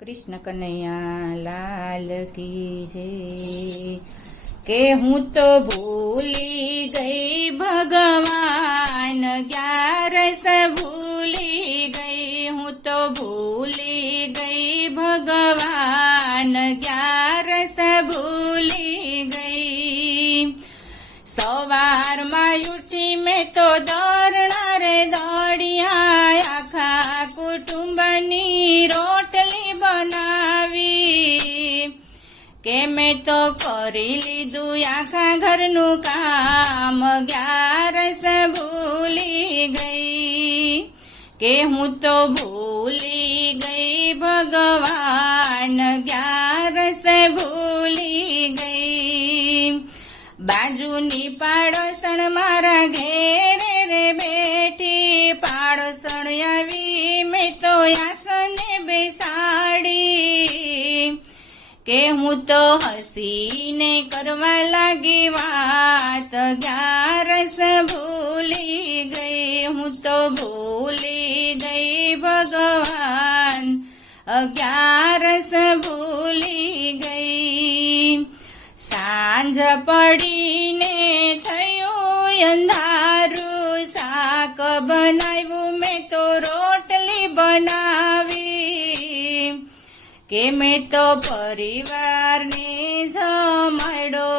कृष्ण कन्हैया लाल की जय। के हूँ तो भूली गई भगवान, 11 भूली गई हूँ तो भूली गई भगवान, 11 भूली गई। सवार में उठी में तो दौड़ना रे दौड़िया, आखा कुटुंबनी रोटली बनावी। के मैं तो करी लीधु आखा घरनु काम, 11 भूली गई। के हूँ तो भूली गई भगवान, 11 भूली गई। बाजूनी पाड़ोसण मारा घेरे रे बेठी, पाड़ोसण आवी मैं तो आसने बेसाड़ी। के हूँ तो हसीने करवा लागी वात, 11 भूली गई हूँ तो भूली गई भगवान, 11 भूली गई। सांझ पड़ीने थयुं अंधारू, शाक बनाव्यू मैं तो रोटली बनावी। के मैं तो परिवार ने जमाड़ो,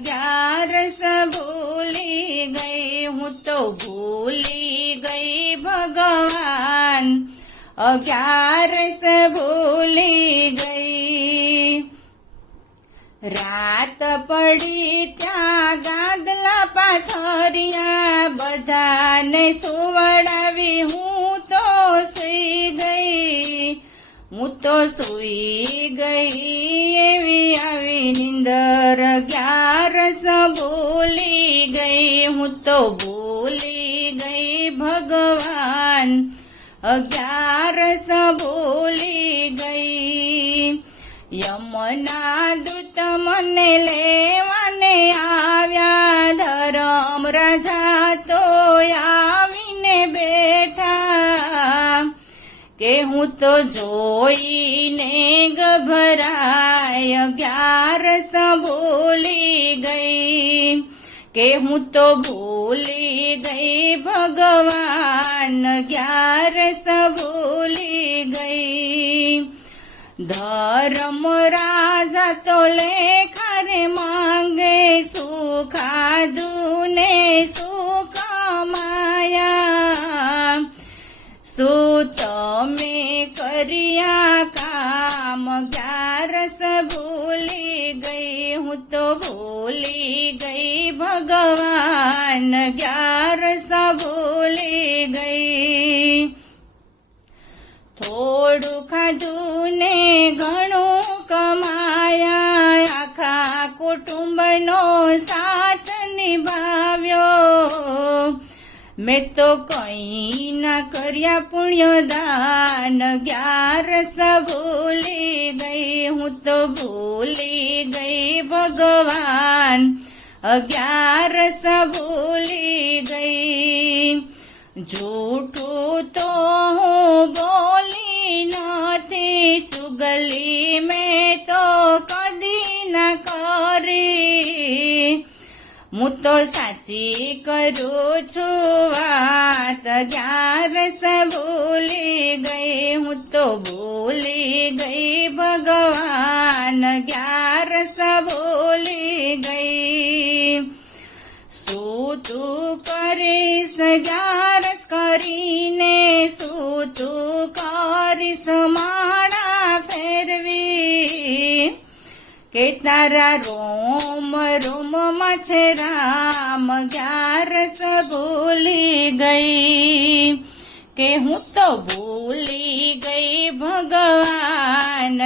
11 भूली गई हूँ तो भूली गई भगवान, 11 भूली गई। रात पड़ी त्या गादला पाथरिया, बधाने सुवड़ावी हूँ तो सुई गई। हूँ तो सुई गई एवी आवी निंदर, 11 भूली गई हूँ तो भूली गई भगवान, 11 भूली गई। यमुना दूत मने लेवाने आव्या, धर्म राजा तो आवीने बैठा। के हूँ तो जोईने घबराय, 11 भूली गई। के हूँ तो भूली गई भगवान, 11 भूली गई। धर्म राजा तो लेखा रे मांगे, सुखा दूने सुख माया। सूत में करिया काम, 11 भूली गई हूँ तो भूली गई भगवान, 11 भूली गई। थोड़ू खाधू ने घणું कमाया, आखा कुटुंबनो साथ निभाव्यो। मैं तो कई ना कर्या पुण्यदान, 11 भूली गई हूँ तो भूली गई भगवान, 11 भूली गई। झूठू तो हूँ बोली नथी, चुगली में तो कदी ना करी। हूँ तो साची करू छू वात, 11 भूली गई हूँ तो भूली गई भगवान, 11 भूली गई। सूतू करीस 11 करीने, सूतू करीस माड़ा फेरवी। के तारा रोम रोम मछराम, 11 भूली गई। के हूँ तो भूली गई भगवान,